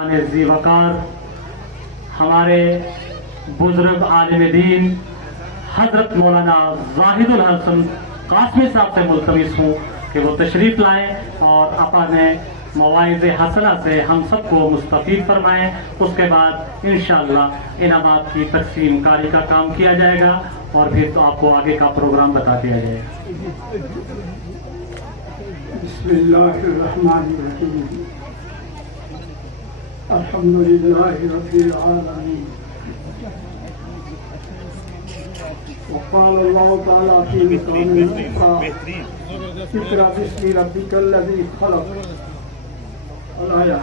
ज़ी वक़ार हमारे बुजुर्ग आलिम दीन हज़रत मौलाना ज़ाहिदुल हसन कासमी साहब से मुल्तमिस हूँ कि वो तशरीफ़ लाएँ और अपने मवाइज़ हसना से हम सबको मुस्तफ़ीद फरमाएँ। उसके बाद इंशाअल्लाह इनामात की तकसीम कारी का काम किया जाएगा और फिर तो आपको आगे का प्रोग्राम बता दिया जाएगा। बिस्मिल्लाहिर्रहमानिर्रहीम अल्हम्दुलिल्लाहि रब्बिल आलमीन वक़ाल अल्लाहु तआला फी कलामिल इक़रा बिस्मि रब्बिकल लज़ी खलक़ अल-आया।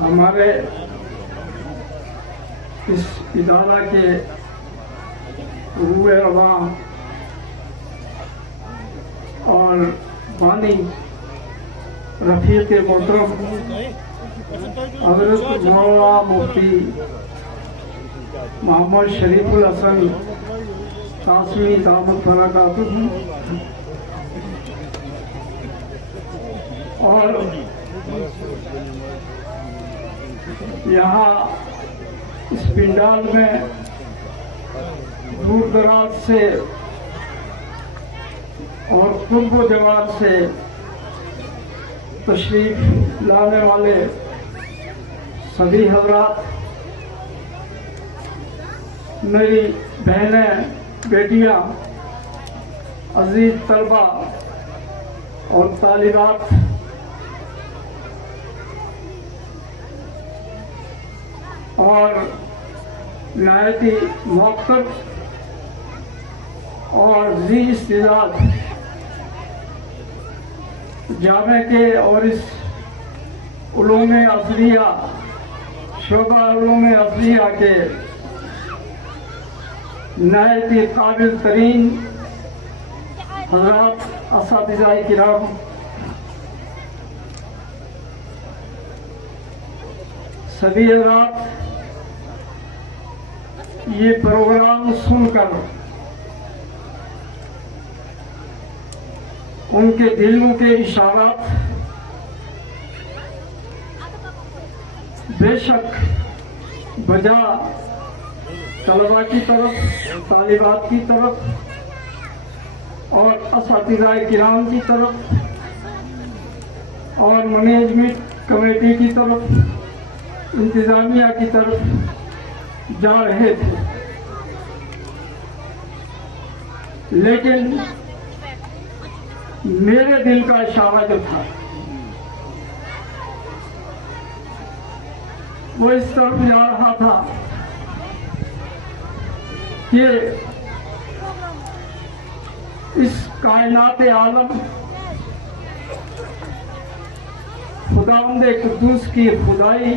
हमारे इस इदारा के रूए रवा और बानी रफ़ीक़ मोहतरम हज़रत मौलाना मुफ्ती मोहम्मद शरीफुल हसन कासमी दामत बरकातुहू और यहाँ इस पिंडाल में दूर दराज से और कुर्ब जमात से तशरीफ लाने वाले सभी हजरात, मेरी बहनें, बेटियां, अजीज तलबा और तालिबात, और नायती मौक़िफ़ और ज़ी इस्तिदाद जामे के और इस उलूम असलिया शोबा उलूम असलिया के नायती काबिल तरीन हज़रात असातिज़ाए किराम, सभी हज़रात ये प्रोग्राम सुनकर उनके दिलों के इशारात बेशक बजा तलबा की तरफ, तालिबात की तरफ और असातिज़ाए किराम की तरफ और मैनेजमेंट कमेटी की तरफ, इंतज़ामिया की तरफ जा रहे थे, लेकिन मेरे दिल का इशारा जो था वो इस तरफ जा रहा था कि इस कायनात आलम खुदावंद कुद्दूस की खुदाई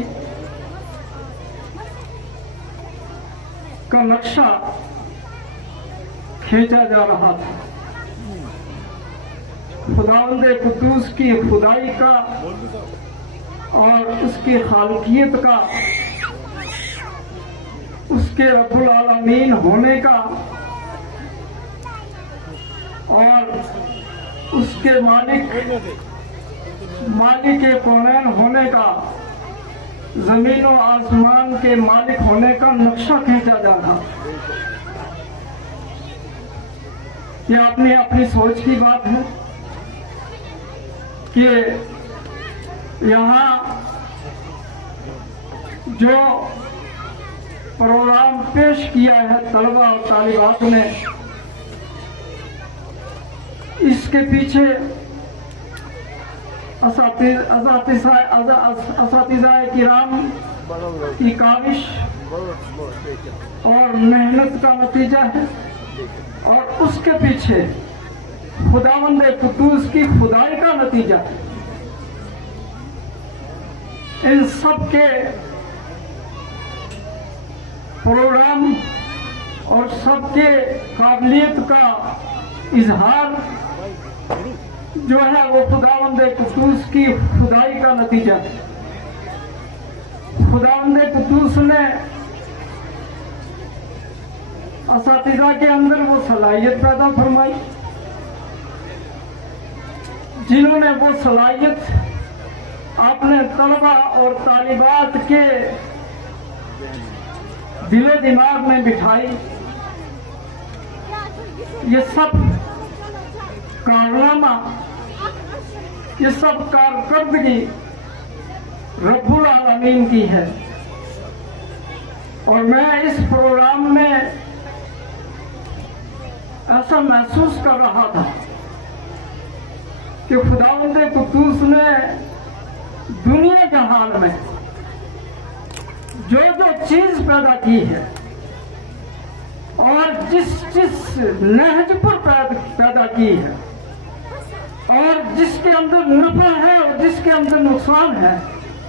का नक्शा खींचा जा रहा था। खुदावंद कुद्दूस की खुदाई का और उसकी खालकियत का, उसके रब्बुल आलमीन होने का और उसके मालिक कौनैन होने का, जमीन और आसमान के मालिक होने का नक्शा खींचा जा रहा। ये अपनी अपनी सोच की बात है कि यहाँ जो प्रोग्राम पेश किया है तलबा और तालिबात ने, इसके पीछे असातिज़ाए किराम की काविश और मेहनत का नतीजा है और उसके पीछे खुदावंद कुद्दूस की खुदाई का नतीजा है। इन सब के प्रोग्राम और सबके काबिलियत का इजहार जो है वो खुदावंद कुद्दूस की खुदाई का नतीजा है। खुदावंद कुद्दूस ने असातिज़ा के अंदर वो सलाहियत पैदा फरमाई जिन्होंने वो सलाहियत अपने तलबा और तालिबात के दिलो दिमाग में बिठाई, ये सब कारनामा, ये सब कारकर्दगी रब्बुल आलमीन की है। और मैं इस प्रोग्राम में ऐसा महसूस कर रहा था कि खुदावंद कुद्दूस ने दुनिया जहान में जो जो चीज पैदा की है और जिस नहज पर पैदा की है और जिसके अंदर नफा है और जिसके अंदर नुकसान है,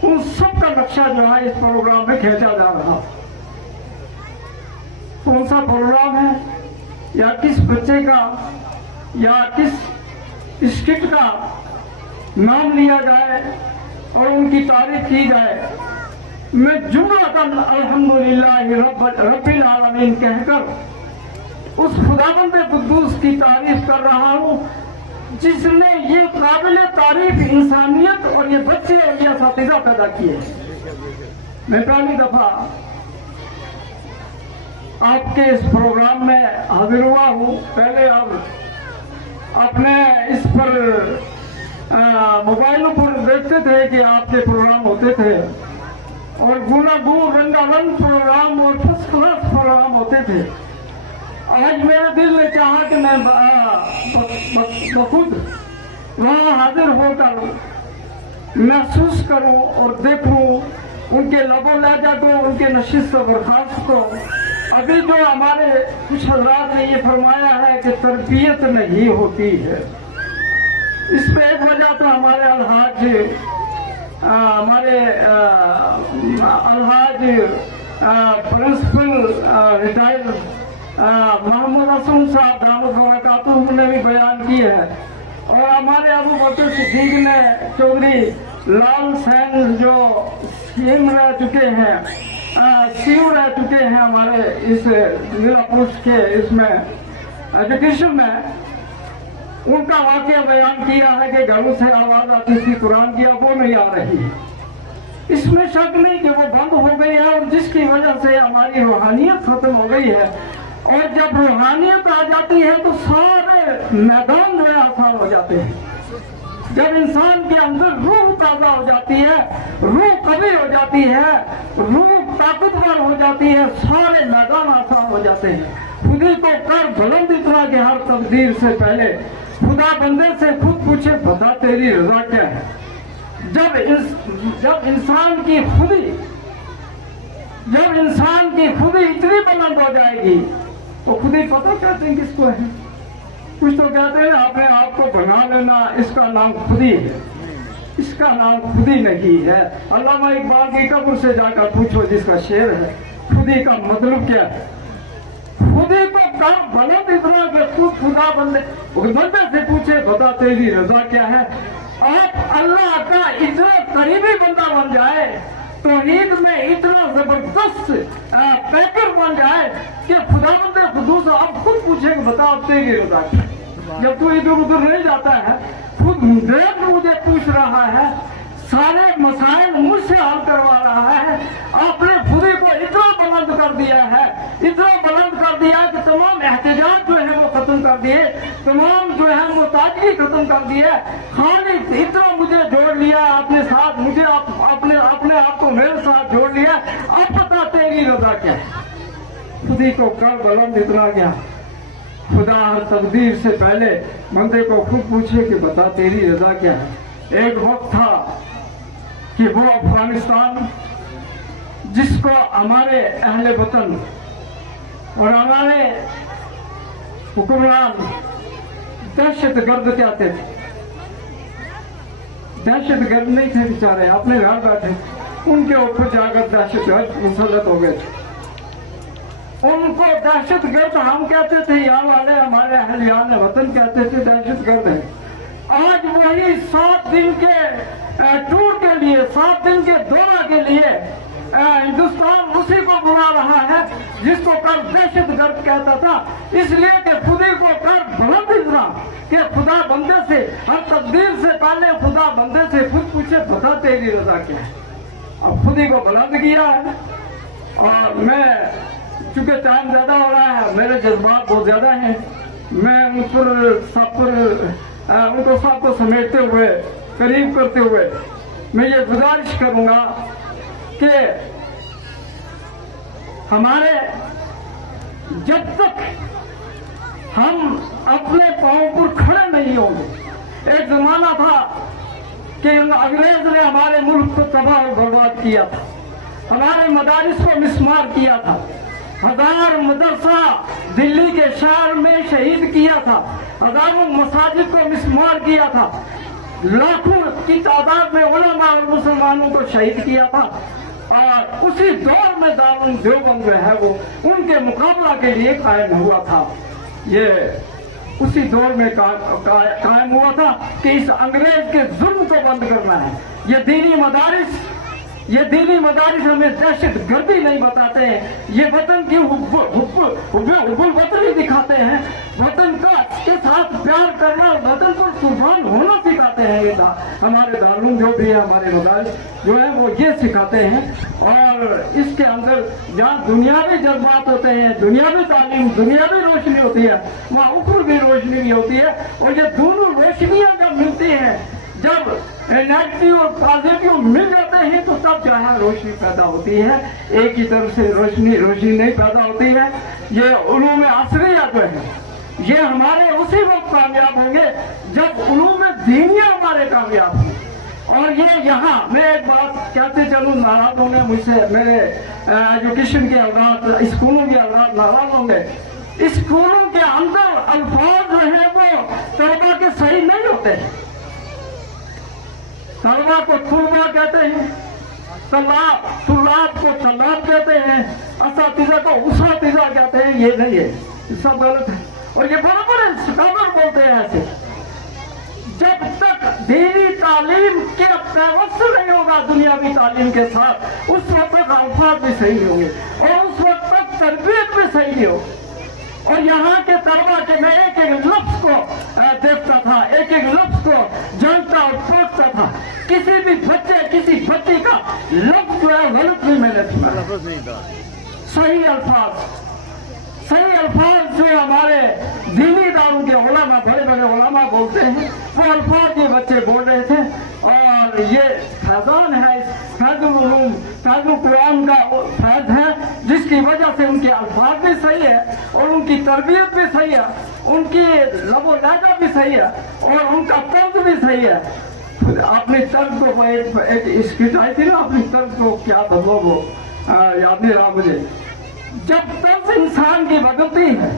उन सब का नक्शा जो है इस प्रोग्राम में खींचा जा रहा। कौन सा प्रोग्राम है या किस बच्चे का या किस स्किट का नाम लिया जाए और उनकी तारीफ की जाए, मैं जुमलतन अल्हम्दुलिल्लाह रब्बिल आलमीन कहकर उस खुदाबंद कुद्दूस की तारीफ कर रहा हूँ जिसने ये काबिल तारीफ इंसानियत और ये बच्चे और ये असातिज़ा पैदा किए। मैं पहली दफा आपके इस प्रोग्राम में हाजिर हुआ हूँ। पहले अब अपने इस पर मोबाइलों पर देखते थे कि आपके प्रोग्राम होते थे और गुनागुन रंगारंग प्रोग्राम और फर्स्ट क्लास प्रोग्राम होते थे। आज मेरे दिल ने चाहा कि मैं खुद वहाँ हाजिर होकर महसूस करूं और देखूं उनके लबो लहजा को, उनके नशिस्त और बर्खास्त को। अभी जो हमारे कुछ हजरात ने ये फरमाया है कि तरबियत नहीं होती है, इस पे एक वजह तो हमारे अलहाज प्रिंसिपल रिटायर्ड मोहम्मद हसन साहब दामद बरकातुहू ने भी बयान की है और हमारे अबू बकर सिद्दीक ने चौधरी लाल सैन जो सीएम रह चुके हैं, सीओ रह चुके हैं हमारे इस जिला पुलिस के इसमें एजुकेशन में, उनका वाकया बयान किया है कि घरों से आवाज आती थी कुरान की, अब वो नहीं आ रही। इसमें शक नहीं कि वो बंद हो गई है और जिसकी वजह से हमारी रूहानियत खत्म हो गई है। और जब रूहानियत आ जाती है तो सारे मैदान जो है आसान हो जाते हैं। जब इंसान के अंदर रूह ताजा हो जाती है, रूह कभी हो जाती है, रूह ताकतवर हो जाती है, सारे मैदान आसान हो जाते हैं। खुदी को कर बुलंद इतना कि हर तकदीर से पहले खुदा बंदे से खुद पूछे बता तेरी रजा क्या है। जब इंसान की खुदी इतनी बुलंद हो जाएगी तो खुदी पता कहते हैं किसको है। कुछ तो कहते हैं अपने आप को बना लेना, इसका नाम खुदी है, इसका नाम खुदी नहीं है। अल्लामा इकबाल की कब्र से जाकर पूछो जिसका शेर है, खुदी का मतलब क्या है। खुदी को कर बुलंद इतना कि खुद खुदा बंदे से पूछे बता तेरी रजा क्या है। आप अल्लाह का इतना करीबी बंदा बन जाए, तौहीद में इतना जबरदस्त पैकर बन जाए कि खुदावंद खुदूस अब खुद पूछे बता अब तेरी रजा क्या। जब तू इधर उधर नहीं जाता है, खुद मुझे पूछ रहा है, सारे मसाइल मुझसे हल करवा रहा है। आपने खुदी को इतना बुलंद कर दिया है, इतना बुलंद कर दिया कि तमाम एहतजाज जो है वो खत्म कर दिए, तमाम जो है वो ताजगी खत्म कर दिए। खाली इतना मुझे जोड़ लिया आपने साथ, मुझे अपने आप को मेरे साथ जोड़ लिया। अब पता तेरी रजा क्या है। खुदी को कर बुलंद इतना क्या, खुदा हर तकदीर से पहले बंदे को खुद पूछे कि बता तेरी रजा क्या है। एक वक्त था कि वो अफगानिस्तान जिसको हमारे अहले वतन और हमारे हुक्मरान दहशत गर्द कहते थे। दहशत गर्द नहीं थे बेचारे, अपने घर बैठे, उनके ऊपर जाकर दहशत गर्द मुसल्लत हो गए थे। उनको दहशत गर्द हम कहते थे, यहाँ वाले हमारे अहलियान वतन कहते थे दहशत गर्द है। आज वही 7 दिन के टूर के लिए, 7 दिन के दौरा के लिए हिंदुस्तान उसी को बुला रहा है जिसको कल दहशत गर्द कहता था, इसलिए कि खुदी को कर बुलंद इतना कि खुदा बंदे से, हर तकदीर से पहले खुदा बंदे से खुद पूछे बता तेरी रजा क्या है। अब खुदी को बुलंद किया है। और मैं चूंकि टाइम ज्यादा हो रहा है, मेरे जज्बात बहुत ज्यादा हैं, मैं उनको सबको समेटते हुए, करीब करते हुए मैं ये गुजारिश करूंगा कि हमारे जब तक हम अपने पांव पर खड़े नहीं होंगे, एक जमाना था कि अंग्रेज ने हमारे मुल्क को तबाह और बर्बाद किया था, हमारे मदारिस को मिस्मार किया था, 1000 मदरसा दिल्ली के शहर में शहीद किया था, हजारों मसाजिद को मिस्मार किया था, लाखों की तादाद में उलमा और मुसलमानों को शहीद किया था। और उसी दौर में दारुल देवबंद जो है वो उनके मुकाबला के लिए कायम हुआ था। ये उसी दौर में कायम हुआ था कि इस अंग्रेज के जुल्म को बंद करना है। ये दीनी मदारिस हमें दहशत गर्दी नहीं बताते हैं, ये वतन की हुब्बुल वतनी दिखाते हैं, वतन का के साथ प्यार करना, वतन पर कुर्बान होना सिखाते हैं। ये हमारे दारुल जो भी है, हमारे मदारिस जो है वो ये सिखाते हैं। और इसके अंदर जहाँ दुनियावी जज्बात होते हैं, दुनियावी तालीम, दुनियावी रोशनी होती है, वहाँ उखरवी रोशनी भी होती है। और ये दोनों रोशनियाँ जब मिलती हैं, जब नेगेटिव और पॉजिटिव मिल जाते हैं, तो तब जो है रोशनी पैदा होती है। एक ही तरफ से रोशनी नहीं पैदा होती है। ये उलूम असरिया जो है, ये हमारे उसी वक्त कामयाब होंगे जब उलूम दीनिया हमारे कामयाब हों। और ये यहाँ मैं एक बात कहते चलूँ, नाराज होंगे मुझसे, मेरे एजुकेशन के औलाद, स्कूलों के औलाद नाराज होंगे। स्कूलों के अंदर अल्फाज जो है वो तलबा के सही नहीं होते। तलबा को तुलबा कहते हैं, तुल्लाब को तलाब कहते हैं, असातिज़ा को उसातिज़ा कहते हैं। ये नहीं है, सब गलत है। और ये बराबर स्कॉलर बोलते हैं ऐसे। जब तक दीनी तालीम के पैवस्त नहीं होगा दुनियावी तालीम के साथ, उस वक्त तक अल्फाज भी सही नहीं होंगे और उस वक्त तक तरबियत भी सही नहीं होगी। और यहाँ के तलबा के मैं एक एक लफ्ज को देखता था, एक एक लफ्ज को जानता और सोचता था। किसी भी बच्चे, किसी बच्ची का लफ्ज जो है गलत भी मैंने सुना। सही अल्फाज जो हमारे दीनी दारों के उलमा, बड़े बड़े उलमा बोलते हैं, वो अल्फाज ये बच्चे बोल रहे थे। और ये फैजान है, फैजुल उलूम, फैजुल कुरान का फैज है, जिसकी वजह से उनके अल्फाज भी सही है और उनकी तरबियत भी सही है, उनकी लबो लहजा भी सही है और उनका तर्ज भी सही है। अपनी तर्ज को एक स्क्रिप्ट आई थी ना, अपनी तर्ज को क्या था लोगों, याद नहीं रहा मुझे। जब तर्ज इंसान की बदलती है,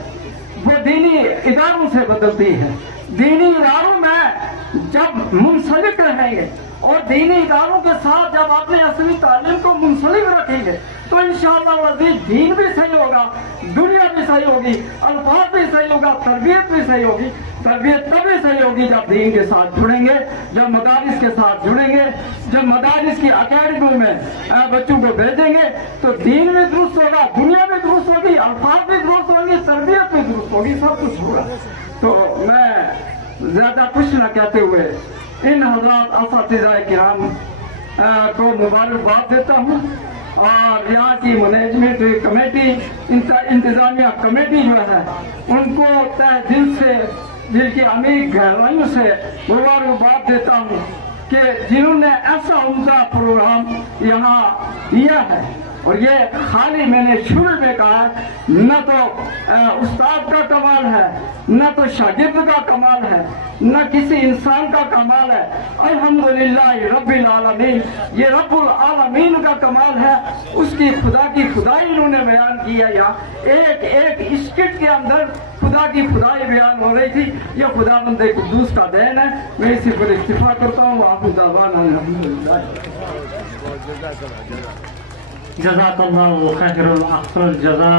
वो दीनी इदारों से बदलती है। दीनी इदारों में जब मुंसलिक रहेंगे और दीनी इदारों के साथ जब अपने असली तालीम को मुंसलिक रखेंगे, तो इंशाअल्लाह अज़ीज़ दीन भी सही होगा, दुनिया भी सही होगी, अल्फाज भी सही होगा, तरबियत भी सही होगी। तरबियत तभी सही होगी जब दीन के साथ जुड़ेंगे, जब मदारिस के साथ जुड़ेंगे, जब मदारिस की अकेडमी में बच्चों को भेजेंगे, तो दीन भी दुरुस्त होगा, दुनिया भी दुरुस्त होगी, अल्फाज भी दुरुस्त होगी, तरबियत भी दुरुस्त होगी, सब कुछ होगा। तो मैं ज्यादा कुछ न कहते हुए इन हज़रात असातिज़ाए किराम को मुबारकबाद देता हूँ। और यहाँ की मैनेजमेंट कमेटी, इंतजामिया कमेटी जो है, उनको तहे दिल से, दिल की अमीर गहराइयों से मुबारकबाद देता हूँ कि जिन्होंने ऐसा उम्दा प्रोग्राम यहाँ दिया है। और ये खाली मैंने शुरू में कहा, न तो उस्ताद का कमाल है, न तो शागिर्द का कमाल है, न किसी इंसान का कमाल है। अल्हम्दुलिल्लाह रब्बिल आलमीन, ये रब्बुल आलमीन का कमाल है। उसकी खुदा की खुदाई इन्होंने बयान की है। यहाँ एक एक स्किट के अंदर खुदा की खुदाई बयान हो रही थी। ये खुदावंद कुद्दूस का देन है। मैं इसी पर इस्तिफा करता हूँ। आपको दावाना अल्हम्दुलिल्लाह। जज़ाकल्लाहु खैरल अहसन जज़ा।